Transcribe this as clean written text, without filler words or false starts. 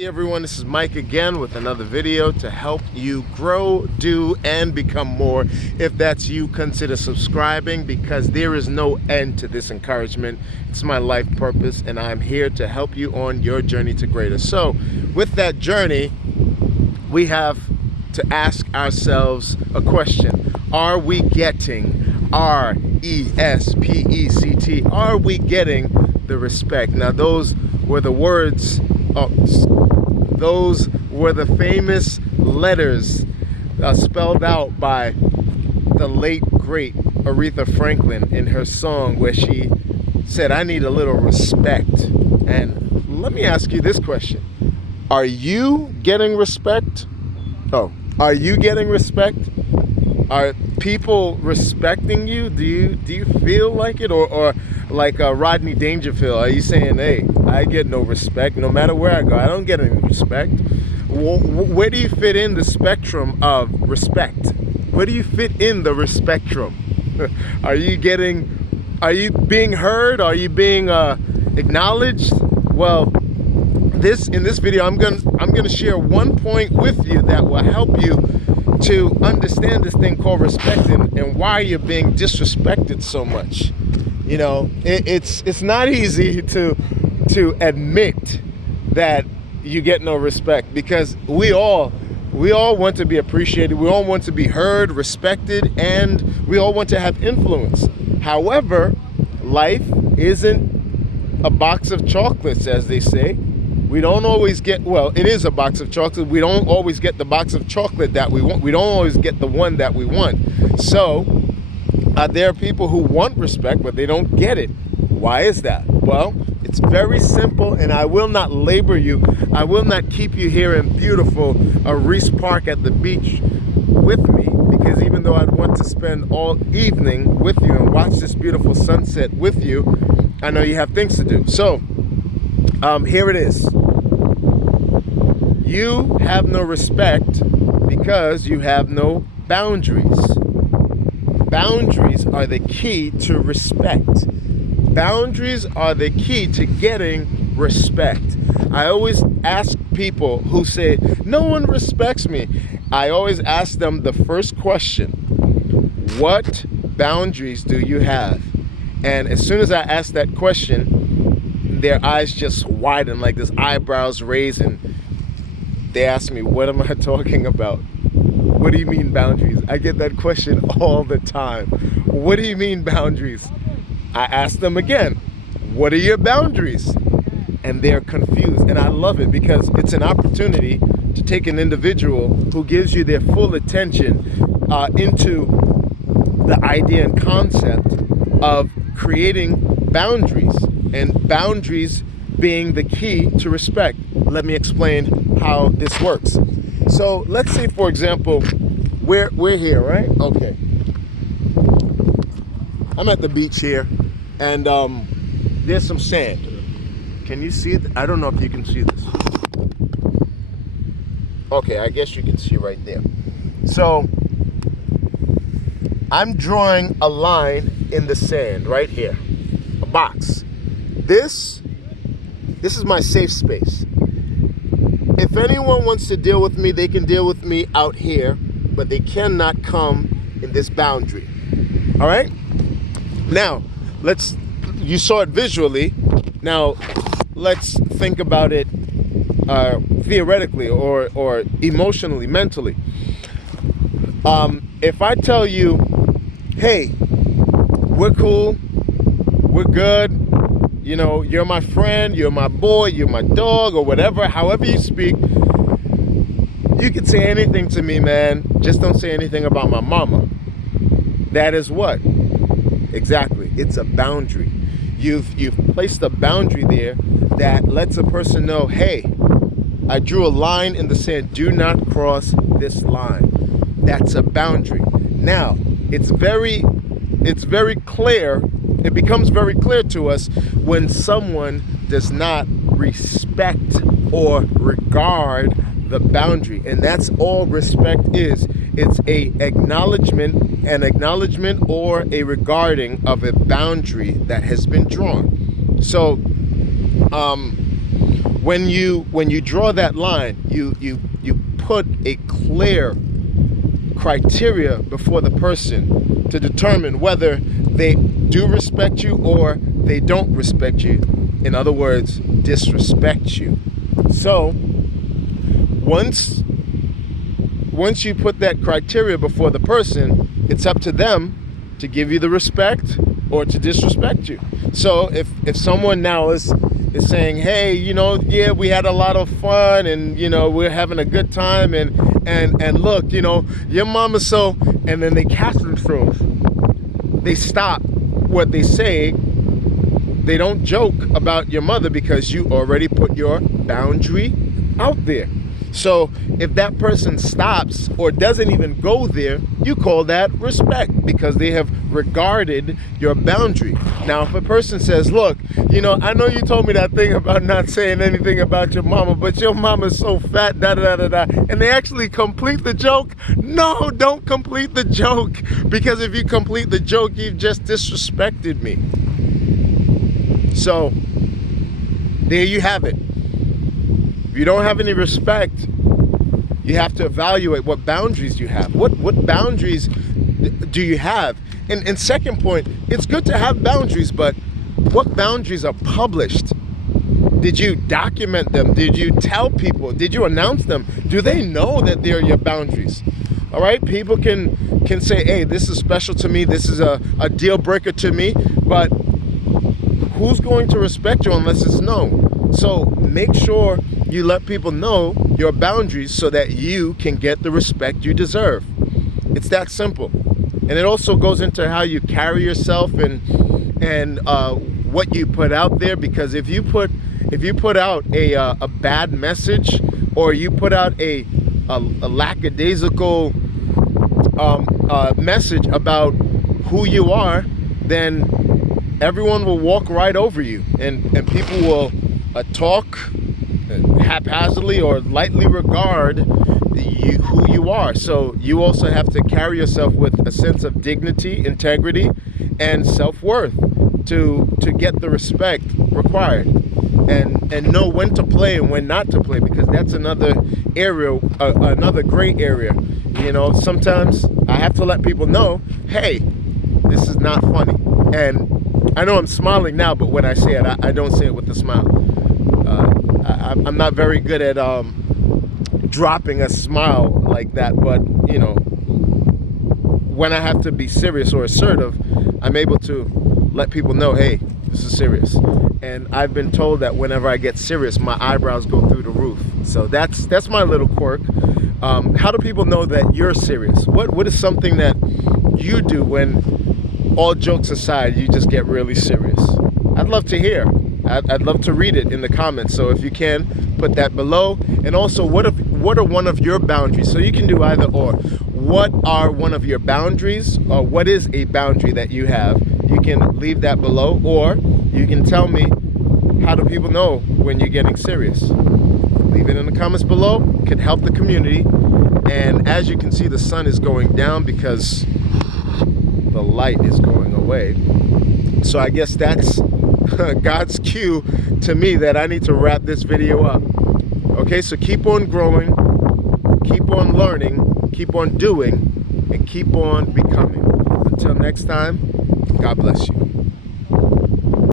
Hey everyone, this is Mike again with another video to help you grow, do, and become more. If that's you, consider subscribing because there is no end to this encouragement. It's my life purpose and I'm here to help you on your journey to greater. So with that journey, we have to ask ourselves a question. Are we getting R-E-S-P-E-C-T? Are we getting the respect? Now those were the words, those were the famous letters spelled out by the late great Aretha Franklin in her song where she said, I need a little respect. And let me ask you this question. Are you getting respect? Are you getting respect? Are people respecting you? Do you feel like it? Or like Rodney Dangerfield, are you saying, hey, I get no respect no matter where I go? I don't get any respect. Where do you fit in the spectrum of respect? Where do you fit in the respectrum? Are you being heard? Are you being acknowledged? Well, in this video, I'm gonna share one point with you that will help you to understand this thing called respect and why you're being disrespected so much. You know, it's not easy to admit that you get no respect because we all want to be appreciated. We all want to be heard, respected, and we all want to have influence. However, life isn't a box of chocolates, as they say. We don't always get, well, it is a box of chocolate. We don't always get the box of chocolate that we want. We don't always get the one that we want. So there are people who want respect, but they don't get it. Why is that? Well, it's very simple, and I will not labor you. I will not keep you here in beautiful Reese Park at the beach with me, because even though I'd want to spend all evening with you and watch this beautiful sunset with you, I know you have things to do. So here it is. You have no respect because you have no boundaries. Boundaries are the key to respect. Boundaries are the key to getting respect. I always ask people who say, no one respects me. I always ask them the first question, what boundaries do you have? And as soon as I ask that question, their eyes just widen, like this eyebrows raising. They ask me, what am I talking about? What do you mean boundaries? I get that question all the time. What do you mean boundaries? I ask them again, what are your boundaries? And they're confused. And I love it because it's an opportunity to take an individual who gives you their full attention into the idea and concept of creating boundaries, and boundaries being the key to respect. Let me explain how this works. So let's say, for example, we're here, right? Okay. I'm at the beach here, and there's some sand. Can you see it? I don't know if you can see this. Okay, I guess you can see right there. So I'm drawing a line in the sand right here, a box. This is my safe space. If anyone wants to deal with me, they can deal with me out here, but they cannot come in this boundary. All right? Now, you saw it visually. Now, let's think about it theoretically or emotionally, mentally. If I tell you, hey, we're cool, we're good, you know, you're my friend, you're my boy, you're my dog, or whatever, however you speak, you can say anything to me, man. Just don't say anything about my mama. That is what? Exactly. It's a boundary. You've placed a boundary there that lets a person know, hey, I drew a line in the sand. Do not cross this line. That's a boundary. Now, it's very clear. It becomes very clear to us when someone does not respect or regard the boundary. And that's all respect is. It's an acknowledgement or a regarding of a boundary that has been drawn. So when you draw that line, you put a clear criteria before the person to determine whether they do respect you or they don't respect you. In other words, disrespect you. So once you put that criteria before the person, it's up to them to give you the respect or to disrespect you. So if someone now is saying, hey, yeah, we had a lot of fun and, we're having a good time and look, your mama's so, and then they catch themselves. They stop what they say. They don't joke about your mother because you already put your boundary out there. So if that person stops or doesn't even go there, you call that respect because they have regarded your boundary. Now, if a person says, look, I know you told me that thing about not saying anything about your mama, but your mama's so fat, da-da-da-da-da, and they actually complete the joke, no, don't complete the joke, because if you complete the joke, you've just disrespected me. So there you have it. If you don't have any respect, you have to evaluate what boundaries you have. What boundaries do you have? And second point, it's good to have boundaries, but what boundaries are published? Did you document them? Did you tell people? Did you announce them? Do they know that they're your boundaries? All right, people can say, hey, this is special to me. This is a deal breaker to me, but who's going to respect you unless it's known? So make sure you let people know your boundaries so that you can get the respect you deserve. It's that simple. And it also goes into how you carry yourself and what you put out there, because if you put out a bad message, or you put out a lackadaisical message about who you are, then everyone will walk right over you, and people will talk haphazardly or lightly regard who you are. So you also have to carry yourself with a sense of dignity, integrity, and self-worth to get the respect required, and know when to play and when not to play, because that's another area, another gray area. Sometimes I have to let people know, hey, this is not funny. And I know I'm smiling now, but when I say it, I don't say it with a smile. I'm not very good at dropping a smile like that, but when I have to be serious or assertive, I'm able to let people know, hey, this is serious. And I've been told that whenever I get serious, my eyebrows go through the roof. So that's my little quirk. How do people know that you're serious? What is something that you do when, all jokes aside, you just get really serious? I'd love to hear. I'd love to read it in the comments. So if you can, put that below. And also, what are one of your boundaries? So you can do either or. What are one of your boundaries, or what is a boundary that you have? You can leave that below, or you can tell me, how do people know when you're getting serious? Leave it in the comments below. It can help the community. And as you can see, the sun is going down because the light is going away. So I guess that's God's cue to me that I need to wrap this video up. Okay, so keep on growing, keep on learning, keep on doing, and keep on becoming. Until next time, God bless you.